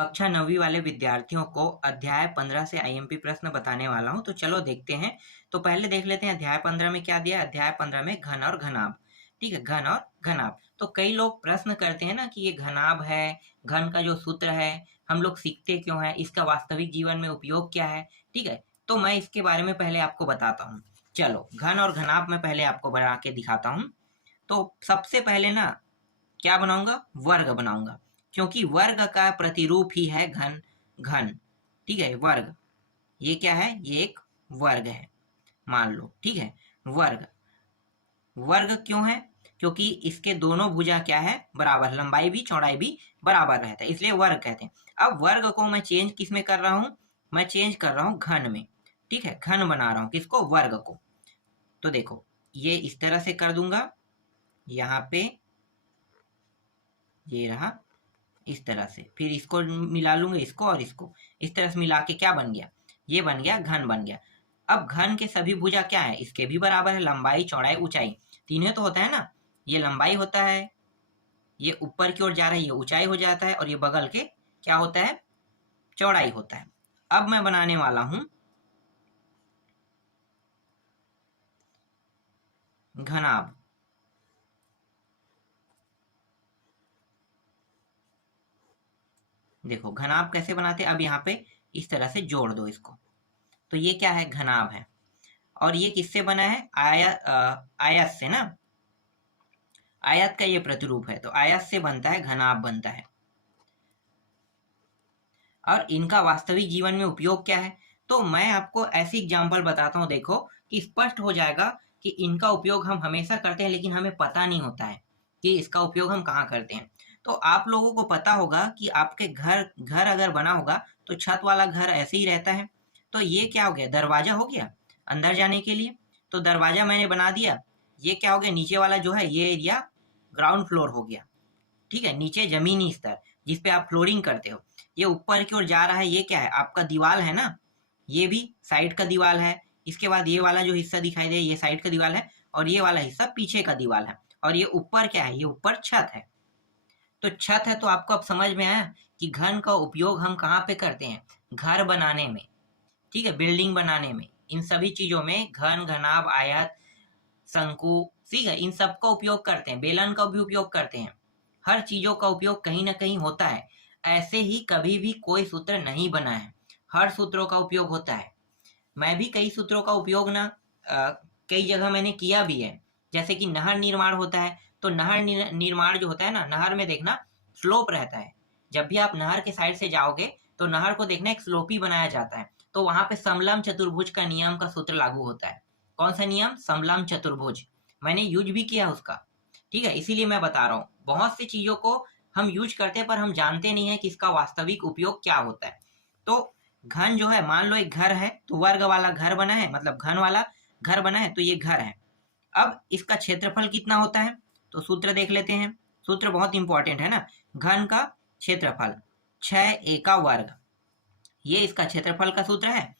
कक्षा 9वीं वाले विद्यार्थियों को अध्याय 15 से आईएमपी प्रश्न बताने वाला हूँ, तो चलो देखते हैं। तो पहले देख लेते हैं अध्याय 15 में क्या दिया है। अध्याय 15 में घन और घनाभ। ठीक है, घन और घनाभ। तो कई लोग प्रश्न करते हैं ना कि ये घनाभ है, घन का जो सूत्र है हम लोग सीखते क्यों है, इसका वास्तविक जीवन में उपयोग क्या है। ठीक है, तो मैं इसके बारे में पहले आपको बताता हूँ। चलो, घन और घनाभ में पहले आपको बना के दिखाता हूँ। तो सबसे पहले ना क्या बनाऊंगा, वर्ग बनाऊंगा, क्योंकि वर्ग का प्रतिरूप ही है घन। घन, ठीक है, वर्ग। ये क्या है, ये एक वर्ग है, मान लो। ठीक है, वर्ग। वर्ग क्यों है, क्योंकि इसके दोनों भुजा क्या है, बराबर, लंबाई भी चौड़ाई भी बराबर रहता है, इसलिए वर्ग कहते हैं। अब वर्ग को मैं चेंज किस में कर रहा हूं, मैं चेंज कर रहा हूं घन में। ठीक है, घन बना रहा हूं किसको, वर्ग को। तो देखो, ये इस तरह से कर दूंगा, यहाँ पे ये रहा इस तरह से, फिर इसको मिला लूंगा, इसको और इसको, इस तरह से मिला के क्या बन गया, ये बन गया, घन बन गया। अब घन के सभी भुजा क्या है, इसके भी बराबर है, लंबाई चौड़ाई ऊंचाई, तीनों तो होता है ना। ये लंबाई होता है, ये ऊपर की ओर जा रहा है, ये ऊंचाई हो जाता है, और ये बगल के क्या होता है, चौड़ाई होता है। अब मैं बनाने वाला हूं घनाभ। देखो घनाभ कैसे बनाते हैं, अब यहाँ पे इस तरह से जोड़ दो इसको। तो ये क्या है, घनाभ है। और ये किससे बना है, आयत से ना, आयत का ये प्रतिरूप है, तो आयत से बनता है, घनाभ बनता है। और इनका वास्तविक जीवन में उपयोग क्या है, तो मैं आपको ऐसी एग्जांपल बताता हूँ, देखो कि स्पष्ट हो जाएगा कि इनका उपयोग हम हमेशा करते हैं, लेकिन हमें पता नहीं होता है कि इसका उपयोग हम कहाँ करते हैं। तो आप लोगों को पता होगा कि आपके घर घर अगर बना होगा तो छत वाला घर ऐसे ही रहता है। तो ये क्या हो गया, दरवाजा हो गया अंदर जाने के लिए। तो दरवाजा मैंने बना दिया। ये क्या हो गया, नीचे वाला जो है ये एरिया ग्राउंड फ्लोर हो गया। ठीक है, नीचे जमीनी स्तर जिसपे आप फ्लोरिंग करते हो। ये ऊपर की ओर जा रहा है, ये क्या है, आपका दीवार है ना, ये भी साइड का दीवार है। इसके बाद ये वाला जो हिस्सा दिखाई दे, ये साइड का दीवार है, और ये वाला हिस्सा पीछे का दीवार है। और ये ऊपर क्या है, ये ऊपर छत है। तो छत है, तो आपको अब समझ में आया कि घन का उपयोग हम कहाँ पे करते हैं, घर बनाने में। ठीक है, बिल्डिंग बनाने में, इन सभी चीजों में घन, घनाभ, आयत, शंकु, ठीक है, इन सब का उपयोग करते हैं। बेलन का भी उपयोग करते हैं। हर चीजों का उपयोग कहीं ना कहीं होता है। ऐसे ही कभी भी कोई सूत्र नहीं बना है, हर सूत्रों का उपयोग होता है। मैं भी कई सूत्रों का उपयोग ना कई जगह मैंने किया भी है। जैसे कि नहर निर्माण होता है, तो नहर निर्माण जो होता है ना, नहर में देखना स्लोप रहता है। जब भी आप नहर के साइड से जाओगे तो नहर को देखना एक स्लोपी बनाया जाता है। तो वहां पे समलम चतुर्भुज का नियम का सूत्र लागू होता है। कौन सा नियम, समलम चतुर्भुज, मैंने यूज भी किया उसका। ठीक है, इसीलिए मैं बता रहा हूँ, बहुत सी चीजों को हम यूज करते हैं पर हम जानते नहीं है कि इसका वास्तविक उपयोग क्या होता है। तो घन जो है, मान लो एक घर है, तो वर्ग वाला घर बना है, मतलब घन वाला घर बना है, तो ये घर है। अब इसका क्षेत्रफल कितना होता है, तो सूत्र देख लेते हैं। सूत्र बहुत इंपॉर्टेंट है ना। घन का क्षेत्रफल 6a का वर्ग, ये इसका क्षेत्रफल का सूत्र है।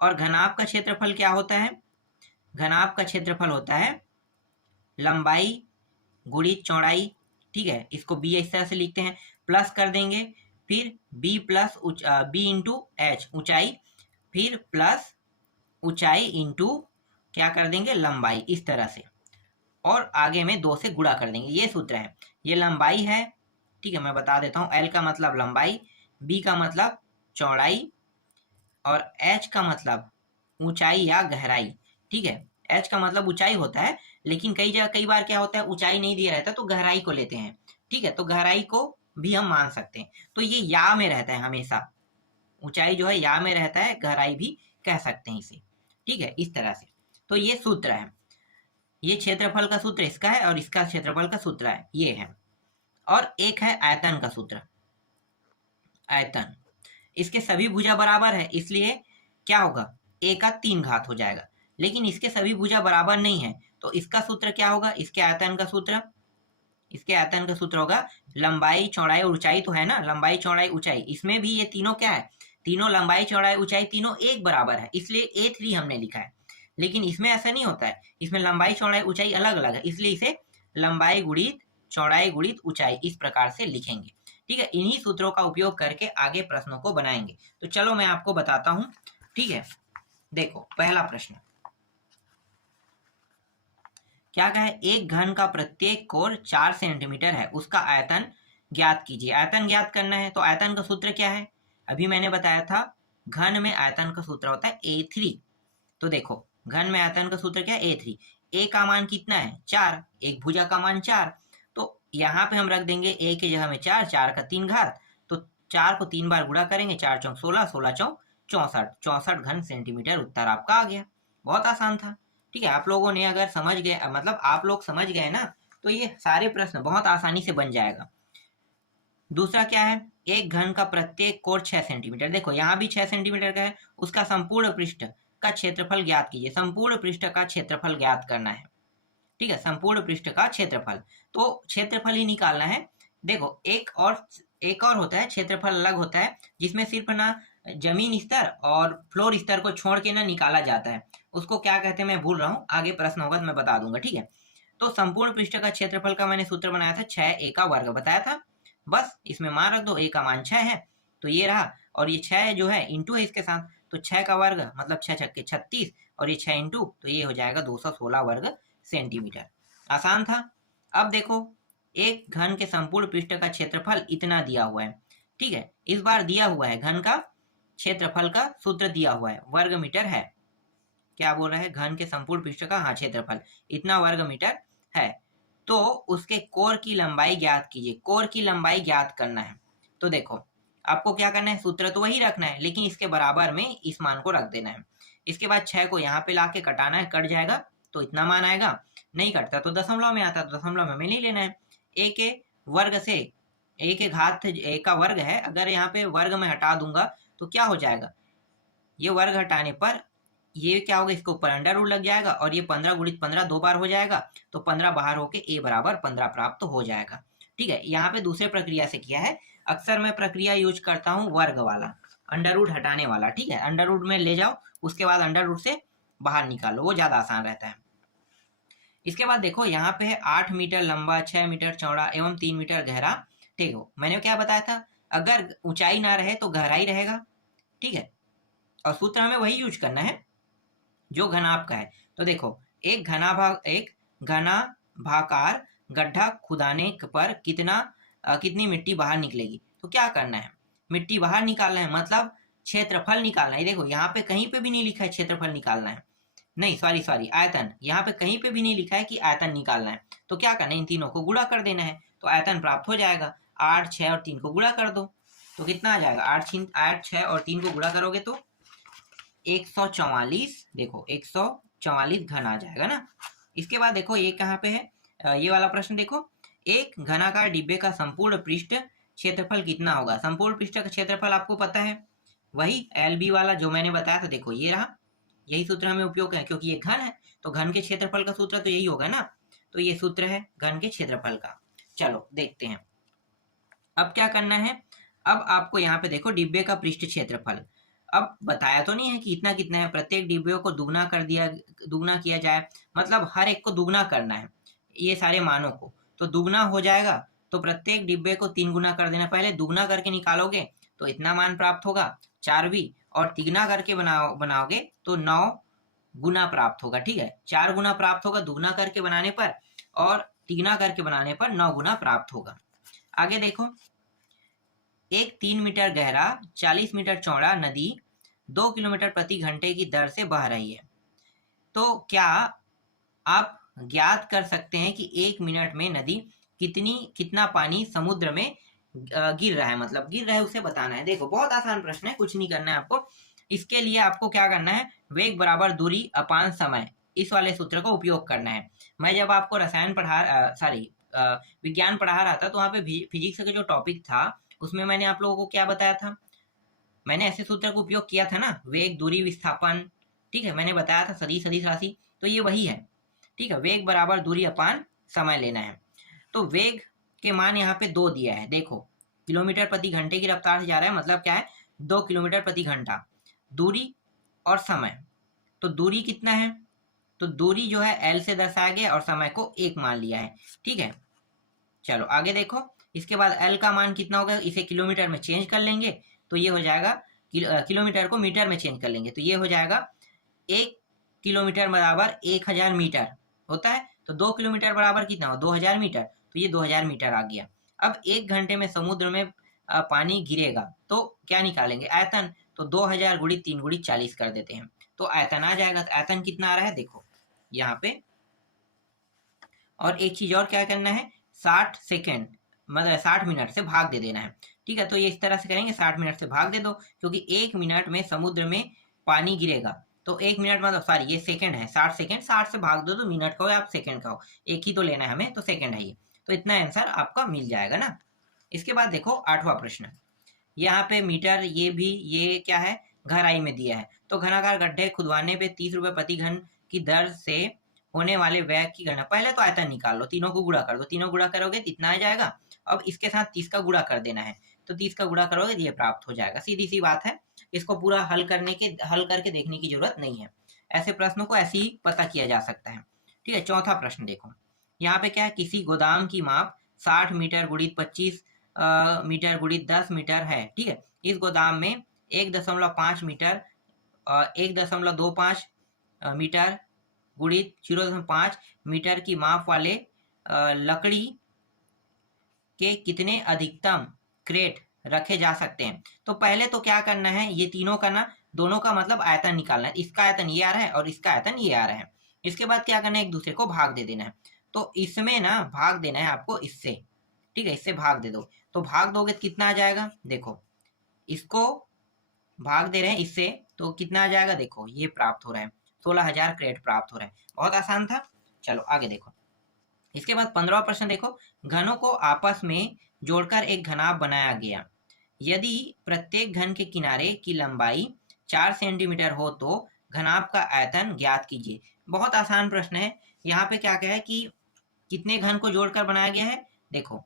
और घनाभ का क्षेत्रफल क्या होता है, घनाभ का क्षेत्रफल होता है लंबाई गुणित चौड़ाई। ठीक है, इसको बी इस तरह से लिखते हैं, प्लस कर देंगे, फिर B plus B into H ऊंचाई, फिर प्लस ऊंचाई इंटू क्या कर देंगे, लंबाई, इस तरह से। और आगे में 2 से गुणा कर देंगे, ये सूत्र है। ये लंबाई है, ठीक है, मैं बता देता हूँ। एल का मतलब लंबाई, बी का मतलब चौड़ाई, और एच का मतलब ऊंचाई या गहराई। ठीक है, एच का मतलब ऊंचाई होता है, लेकिन कई जगह कई बार क्या होता है, ऊंचाई नहीं दिया रहता तो गहराई को लेते हैं। ठीक है, तो गहराई को भी हम मान सकते हैं। तो ये या में रहता है हमेशा, ऊंचाई जो है या में रहता है, गहराई भी कह सकते हैं इसे। ठीक है, इस तरह से। तो ये सूत्र है, ये क्षेत्रफल का सूत्र इसका है, और इसका क्षेत्रफल का सूत्र है, ये है। और एक है आयतन का सूत्र। आयतन, इसके सभी भुजा बराबर है, इसलिए क्या होगा, a का 3 घात हो जाएगा। लेकिन इसके सभी भुजा बराबर नहीं है, तो इसका सूत्र क्या होगा, इसके आयतन का सूत्र, इसके आयतन का सूत्र होगा लंबाई चौड़ाई और ऊंचाई, तो है ना, लंबाई चौड़ाई ऊंचाई, इसमें भी ये तीनों क्या है, तीनों लंबाई चौड़ाई ऊंचाई तीनों एक बराबर है, इसलिए A3 हमने लिखा है। लेकिन इसमें ऐसा नहीं होता है, इसमें लंबाई चौड़ाई ऊंचाई अलग अलग है, इसलिए इसे लंबाई गुणित चौड़ाई गुणित ऊंचाई इस प्रकार से लिखेंगे। ठीक है, इन्हीं सूत्रों का उपयोग करके आगे प्रश्नों को बनाएंगे। तो चलो मैं आपको बताता हूं। ठीक है, देखो पहला प्रश्न क्या कहा है, एक घन का प्रत्येक कोण 4 सेंटीमीटर है, उसका आयतन ज्ञात कीजिए। आयतन ज्ञात करना है तो आयतन का सूत्र क्या है, अभी मैंने बताया था घन में आयतन का सूत्र होता है A3। तो देखो घन में आयतन का सूत्र क्या है, A3। ए का मान कितना है 4, एक भुजा का मान 4, तो यहाँ पे हम रख देंगे ए की जगह में 4, 4 का 3 घात, तो 4 को 3 बार गुणा करेंगे, 4 चौक 16, 16 चौक 64, 64 घन सेंटीमीटर उत्तर आपका आ गया। बहुत आसान था। ठीक है, आप लोगों ने अगर समझ गए, मतलब आप लोग समझ गए ना, तो ये सारे प्रश्न बहुत आसानी से बन जाएगा। दूसरा क्या है, एक घन का प्रत्येक कोण 6 सेंटीमीटर। देखो यहाँ भी 6 सेंटीमीटर का है, उसका संपूर्ण पृष्ठ का क्षेत्रफल ज्ञात कीजिए। संपूर्ण पृष्ठ का क्षेत्रफल ज्ञात करना है। ठीक है, संपूर्ण पृष्ठ का क्षेत्रफल, तो क्षेत्रफल ही निकालना है। देखो एक और होता है क्षेत्रफल, अलग होता है, जिसमें सिर्फ ना जमीन स्तर और फ्लोर स्तर को छोड़ के ना निकाला जाता है। उसको क्या कहते हैं मैं भूल रहा हूँ, आगे प्रश्न होगा तो मैं बता दूंगा। ठीक है, तो संपूर्ण पृष्ठ का क्षेत्रफल का मैंने सूत्र बनाया था 6a का वर्ग बताया था। बस इसमें मान रख दो, a का मान 6 है, तो ये रहा, और ये 6 जो है इंटू है इसके साथ, तो 6 का वर्ग मतलब 6 छक्के 36, और ये 6 इंटू, तो ये हो जाएगा 216 वर्ग सेंटीमीटर। आसान था। अब देखो एक घन के संपूर्ण पृष्ठ का क्षेत्रफल इतना दिया हुआ है। ठीक है, इस बार दिया हुआ है घन का क्षेत्रफल का सूत्र दिया हुआ है, वर्ग मीटर है। क्या बोल रहा है, घन के संपूर्ण पृष्ठ का हाँ क्षेत्रफल इतना वर्ग मीटर है, तो उसके कोर की लंबाई ज्ञात कीजिए। कोर की लंबाई ज्ञात करना है, तो देखो आपको क्या करना है, सूत्र तो वही रखना है, लेकिन इसके बराबर में इस मान को रख देना है। इसके बाद 6 को यहाँ पे लाके कटाना है, कट जाएगा तो इतना मान आएगा, नहीं कटता तो दशमलव में आता, तो दशमलव में नहीं लेना है। ए के वर्ग से ए के घात ए का वर्ग है, अगर यहाँ पे वर्ग में हटा दूंगा तो क्या हो जाएगा, ये वर्ग हटाने पर ये क्या होगा, इसके ऊपर अंडर रूट लग जाएगा, और ये 15 गुणित 15 दो बार हो जाएगा, तो 15 बाहर होके ए बराबर 15 प्राप्त हो जाएगा। ठीक है, यहाँ पे दूसरे प्रक्रिया से किया है। अक्सर मैं प्रक्रिया यूज करता हूँ वर्ग वाला, अंडर रूट हटाने वाला। ठीक है, अंडर रूट में ले जाओ, उसके बाद अंडर रूट से बाहर निकालो, वो ज्यादा आसान रहता है। इसके बाद देखो यहाँ पे है 8 मीटर लंबा, 6 मीटर चौड़ा एवं 3 मीटर गहरा। ठीक है, मैंने क्या बताया था, अगर ऊंचाई ना रहे तो गहराई रहेगा। ठीक है, और सूत्र हमें वही यूज करना है जो घनाभ का है। तो देखो एक घना भाकार गड्ढा खुदाने पर कितनी मिट्टी बाहर निकलेगी। तो क्या करना है, मिट्टी बाहर निकालना है, मतलब क्षेत्रफल निकालना है। देखो यहाँ पे कहीं पे भी नहीं लिखा है क्षेत्रफल निकालना है, नहीं सॉरी आयतन, यहाँ पे कहीं पे भी नहीं लिखा है कि आयतन निकालना है। तो क्या करना है, इन तीनों को गुणा कर देना है, तो आयतन प्राप्त हो जाएगा। 8, 6 और 3 को गुणा कर दो, तो कितना आ जाएगा, 8, 6 और 3 को गुणा करोगे तो 144, देखो 144 घन आ जाएगा ना। इसके बाद देखो ये कहाँ पे है, ये वाला प्रश्न देखो, एक घनाकार डिब्बे का संपूर्ण पृष्ठ क्षेत्रफल कितना होगा। संपूर्ण पृष्ठ का क्षेत्रफल आपको पता है, वही LB वाला जो मैंने बताया था। देखो ये रहा, यही सूत्र हमें उपयोग है, क्योंकि ये घन है तो घन के क्षेत्रफल का सूत्र तो यही होगा ना, तो ये सूत्र है घन के क्षेत्रफल का। चलो देखते हैं अब क्या करना है। अब आपको यहाँ पे देखो डिब्बे का पृष्ठ क्षेत्रफल, अब बताया तो नहीं है कि इतना कितना है, प्रत्येक डिब्बे को दुगना किया जाए, मतलब हर एक को दुगना करना है ये सारे मानों को, तो दुगना हो जाएगा, तो प्रत्येक डिब्बे को 3 गुना कर देना। पहले दुगना करके निकालोगे तो इतना मान प्राप्त होगा 4V, और तिगुना करके बनाओगे तो 9 गुना प्राप्त होगा। ठीक है, 4 गुना प्राप्त होगा दुगना करके बनाने पर, और तिगुना करके बनाने पर 9 गुना प्राप्त होगा। आगे देखो, एक 3 मीटर गहरा 40 मीटर चौड़ा नदी 2 किलोमीटर प्रति घंटे की दर से बह रही है। तो क्या आप ज्ञात कर सकते हैं कि 1 मिनट में नदी कितना पानी समुद्र में गिर रहा है, मतलब गिर रहा है उसे बताना है। देखो बहुत आसान प्रश्न है, कुछ नहीं करना है आपको। इसके लिए आपको क्या करना है, वेग बराबर दूरी अपान समय, इस वाले सूत्र का उपयोग करना है। मैं जब आपको विज्ञान पढ़ा रहा था, तो वहाँ पे फिजिक्स का जो टॉपिक था उसमें मैंने आप लोगों को क्या बताया था, मैंने ऐसे सूत्र का उपयोग किया था ना, वेग दूरी विस्थापन। ठीक है, मैंने बताया था सदिश राशि, तो ये वही है। ठीक है, वेग बराबर दूरी अपान समय लेना है। तो वेग के मान यहाँ पे 2 दिया है, देखो किलोमीटर प्रति घंटे की रफ्तार से जा रहा है, मतलब क्या है 2 किलोमीटर प्रति घंटा। दूरी और समय, तो दूरी कितना है, तो दूरी जो है L से दर्शाया गया और समय को 1 मान लिया है। ठीक है, चलो आगे देखो, इसके बाद एल का मान कितना होगा, इसे किलोमीटर में चेंज कर लेंगे तो ये हो जाएगा, किलोमीटर को मीटर में चेंज कर लेंगे तो ये हो जाएगा 1 किलोमीटर बराबर 1000 मीटर होता है। तो 2 किलोमीटर बराबर कितना हो, 2000 मीटर, तो ये 2000 मीटर आ गया। अब 1 घंटे में समुद्र में पानी गिरेगा तो क्या निकालेंगे, आयतन। तो 2000 गुणित 3 गुणित 40 कर देते हैं तो आयतन आ जाएगा। तो आयतन कितना आ रहा है देखो यहाँ पे। और एक चीज और क्या करना है, 60 सेकेंड मतलब 60 मिनट से भाग दे देना है। ठीक है, तो ये इस तरह से करेंगे, 60 मिनट से भाग दे दो, क्योंकि 1 मिनट में समुद्र में पानी गिरेगा। तो 1 मिनट मतलब सॉरी ये सेकंड है, 60 सेकंड, 60 से भाग दो तो मिनट का हो या आप सेकंड का हो, एक ही तो लेना है हमें, तो सेकंड है ये। तो इतना आंसर आपका मिल जाएगा ना। इसके बाद देखो 8वां प्रश्न, यहाँ पे मीटर, ये भी ये क्या है, गहराई में दिया है। तो घनाकार गड्ढे खुदवाने पे 30 रुपए प्रति घन की दर से होने वाले व्यय की गणना। पहले तो आयतन निकाल लो, तीनों को गुणा कर दो, तीनों गुणा करोगे तो इतना आ जाएगा। अब इसके साथ 30 का गुणा कर देना है, तो 30 का गुणा करोगे तो ये प्राप्त हो जाएगा। सीधी सी बात है, इसको पूरा हल करके देखने की जरूरत नहीं है। ऐसे प्रश्नों को ऐसे ही पता किया जा सकता है। ठीक है, चौथा प्रश्न देखो, यहाँ पे क्या है, किसी गोदाम की माप 60 मीटर गुणित 25 मीटर गुणित 10 मीटर है। ठीक है, इस गोदाम में 1.5 मीटर 1.25 मीटर गुणित 0.5 मीटर की माप वाले लकड़ी के कितने अधिकतम क्रेट रखे जा सकते हैं। तो पहले तो क्या करना है, ये तीनों का ना, दोनों का मतलब आयतन निकालना है। इसका आयतन ये आ रहा है और इसका आयतन ये आ रहा है। इसके बाद क्या करना है, एक दूसरे को भाग दे देना है। तो इसमें ना भाग देना है आपको इससे। ठीक है, इससे भाग दे दो, तो भाग दोगे तो कितना आ जाएगा, देखो इसको भाग दे रहे हैं इससे, तो कितना आ जाएगा, देखो ये प्राप्त हो रहा है, 16000 क्रेट प्राप्त हो रहा है। बहुत आसान था। चलो आगे देखो। इसके बाद 15वां प्रश्न देखो, घनों को आपस में जोड़कर एक घनाभ बनाया गया। यदि प्रत्येक घन के किनारे की लंबाई 4 सेंटीमीटर हो तो घनाभ का आयतन ज्ञात कीजिए। बहुत आसान प्रश्न है। यहाँ पे क्या कहा है कि कितने घन को जोड़कर बनाया गया है, देखो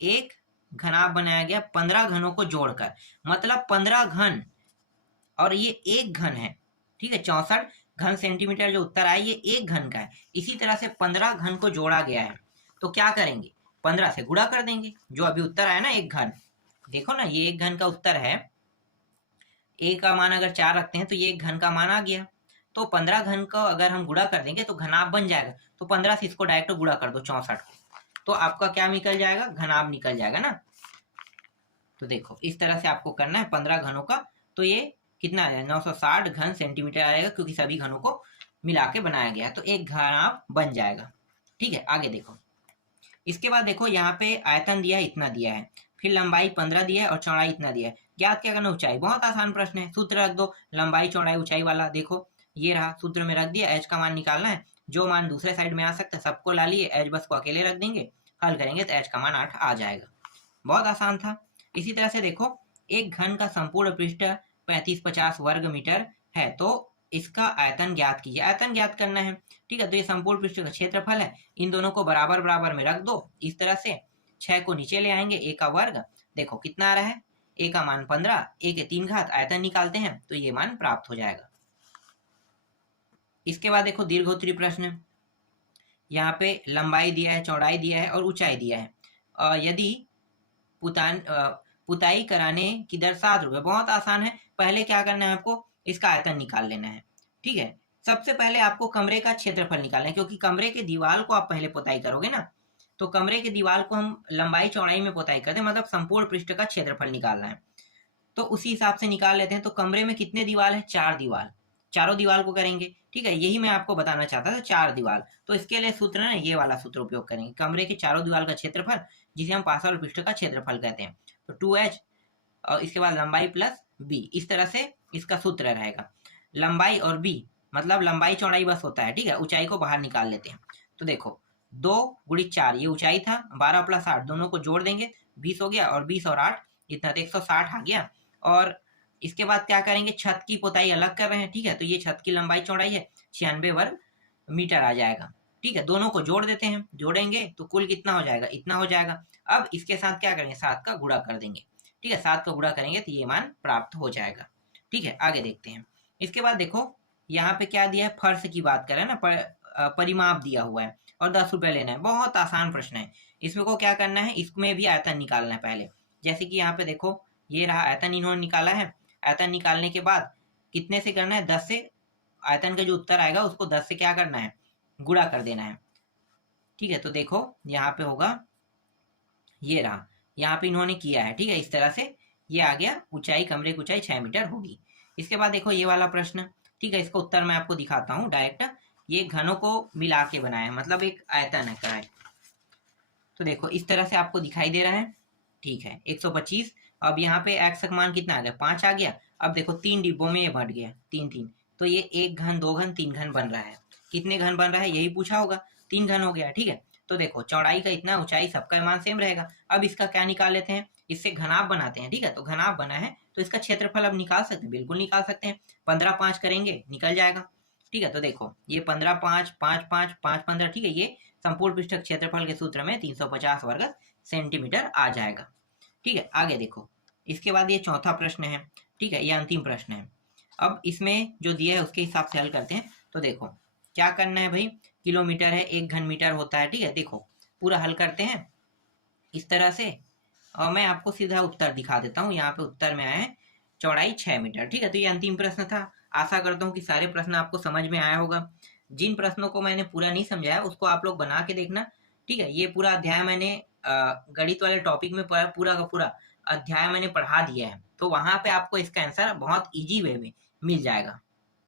एक घनाभ बनाया गया 15 घनों को जोड़कर, मतलब 15 घन और ये एक घन है। ठीक है, 64 घन सेंटीमीटर जो उत्तर आया ये एक घन का है। इसी तरह से 15 घन को जोड़ा गया है, तो क्या करेंगे, 15 से गुणा कर देंगे, जो अभी उत्तर आया ना एक घन। देखो ना, ये एक घन का उत्तर है, ए का मान अगर 4 रखते हैं तो ये एक घन का मान आ गया। तो 15 घन को अगर हम गुणा कर देंगे तो घनाभ बन जाएगा। तो 15 से इसको डायरेक्ट गुणा कर दो 64 को, तो आपका क्या निकल जाएगा, घनाभ निकल जाएगा ना। तो देखो इस तरह से आपको करना है 15 घनों का। तो ये कितना आ जाएगा, 960 घन सेंटीमीटर आएगा, क्योंकि सभी घनों को मिला के बनाया गया है, तो एक घनाभ बन जाएगा। ठीक है, आगे देखो। इसके बाद देखो यहाँ पे आयतन दिया है, इतना दिया है, फिर लंबाई 15 दिया है और चौड़ाई इतना दिया है। ज्ञात क्या करना, ऊंचाई। बहुत आसान प्रश्न है, सूत्र रख दो, लंबाई चौड़ाई ऊंचाई वाला। देखो ये रहा, सूत्र में रख दिया, एच का मान निकालना है। जो मान दूसरे साइड में आ सकता है सबको ला लिए, एच बस को अकेले रख देंगे, हल करेंगे तो एच का मान 8 आ जाएगा। बहुत आसान था। इसी तरह से देखो, एक घन का संपूर्ण पृष्ठ 35-50 वर्ग मीटर है, तो इसका आयतन ज्ञात कीजिए। आयतन ज्ञात करना है। ठीक है, तो ये संपूर्ण पृष्ठ का क्षेत्रफल है, इन दोनों को बराबर बराबर में रख दो इस तरह से। 6 को नीचे ले आएंगे, ए का वर्ग, देखो कितना आ रहा है, ए का मान 15, ए के 3 घात, आयतन निकालते हैं तो ये मान प्राप्त हो जाएगा। इसके बाद देखो दीर्घोत्तरी प्रश्न, यहाँ पे लंबाई दिया है, चौड़ाई दिया है और ऊंचाई दिया है। यदि पुताई कराने की दर 7 रुपए। बहुत आसान है, पहले क्या करना है आपको, इसका आयतन निकाल लेना है। ठीक है, सबसे पहले आपको कमरे का क्षेत्रफल निकालना है, क्योंकि कमरे के दीवार को आप पहले पुताई करोगे ना, तो कमरे के दीवार को हम लंबाई चौड़ाई में पुताई करते हैं, मतलब संपूर्ण पृष्ठ का क्षेत्रफल निकालना है। तो उसी हिसाब से निकाल लेते हैं। तो कमरे में कितने दीवार है, 4 दीवार, चारों दीवार को करेंगे। ठीक है, यही मैं आपको बताना चाहता था, 4 दीवार। तो इसके लिए सूत्र है ये वाला सूत्र उपयोग करेंगे, कमरे के चारों दीवार का क्षेत्रफल, जिसे हम पार्श्व पृष्ठ का क्षेत्रफल कहते हैं। तो 2h और इसके बाद लंबाई प्लस b, इस तरह से इसका सूत्र रहेगा। लंबाई और b मतलब लंबाई चौड़ाई बस होता है। ठीक है, ऊंचाई को बाहर निकाल लेते हैं। तो देखो 2 गुणित 4 ये ऊंचाई था, 12 प्लस 8 दोनों को जोड़ देंगे, 20 हो गया, और 20 और 8 इतना तो 160 आ गया। और इसके बाद क्या करेंगे, छत की पुताई अलग कर रहे हैं। ठीक है, तो ये छत की लंबाई चौड़ाई है 96 वर्ग मीटर आ जाएगा। ठीक है, दोनों को जोड़ देते हैं, जोड़ेंगे तो कुल कितना हो जाएगा, इतना हो जाएगा। अब इसके साथ क्या करेंगे, 7 का गुणा कर देंगे। ठीक है, 7 का गुणा करेंगे तो ये मान प्राप्त हो जाएगा। ठीक है, आगे देखते हैं। इसके बाद देखो यहाँ पे क्या दिया है, फर्श की बात करें ना, परिमाप दिया हुआ है और 10 रुपये लेना है। बहुत आसान प्रश्न है। इसमें को क्या करना है, इसमें भी आयतन निकालना है पहले। जैसे कि यहाँ पे देखो, ये रहा आयतन इन्होंने निकाला है। आयतन निकालने के बाद कितने से करना है, 10 से। आयतन का जो उत्तर आएगा उसको 10 से क्या करना है, गुणा कर देना है। ठीक है, तो देखो यहाँ पे होगा, ये रहा, यहाँ पे इन्होंने किया है। ठीक है, इस तरह से ये आ गया, ऊंचाई, कमरे की ऊंचाई 6 मीटर होगी। इसके बाद देखो ये वाला प्रश्न। ठीक है, इसका उत्तर मैं आपको दिखाता हूँ डायरेक्ट। ये घनों को मिला के बनाया है, मतलब एक आयतन है कराए। तो देखो इस तरह से आपको दिखाई दे रहा है। ठीक है, 125। अब यहाँ पे x का मान कितना आ गया, 5 आ गया। अब देखो 3 डिब्बों में ये बढ़ गया, 3 3, तो ये 1 घन, 2 घन, 3 घन बन रहा है। कितने घन बन रहा है यही पूछा होगा, 3 घन हो गया। ठीक है, तो देखो चौड़ाई का इतना, ऊंचाई, सबका मान सेम रहेगा। अब इसका क्या निकाल लेते हैं, इससे घनाभ बनाते हैं। ठीक है, तो घनाभ बना है तो इसका क्षेत्रफल अब निकाल सकते हैं, बिल्कुल निकाल सकते हैं। 15 5 करेंगे निकल जाएगा। ठीक है, तो देखो ये 15 5 5 5 5 15, ठीक है, ये संपूर्ण पृष्ठ क्षेत्रफल के सूत्र में 350 वर्ग सेंटीमीटर आ जाएगा। ठीक है, आगे देखो, इसके बाद ये चौथा प्रश्न है। ठीक है, ये अंतिम प्रश्न है। अब इसमें जो दिया है उसके हिसाब से हल करते हैं। तो देखो क्या करना है भाई, किलोमीटर है, 1 घन मीटर होता है। ठीक है, देखो पूरा हल करते हैं इस तरह से, और मैं आपको सीधा उत्तर दिखा देता हूँ। यहाँ पे उत्तर में आया है चौड़ाई 6 मीटर। ठीक है, तो ये अंतिम प्रश्न था। आशा करता हूँ कि सारे प्रश्न आपको समझ में आया होगा। जिन प्रश्नों को मैंने पूरा नहीं समझाया उसको आप लोग बना के देखना। ठीक है, ये पूरा अध्याय मैंने गणित वाले टॉपिक में पूरा का पूरा अध्याय मैंने पढ़ा दिया है, तो वहां पे आपको इसका आंसर बहुत इजी वे में मिल जाएगा।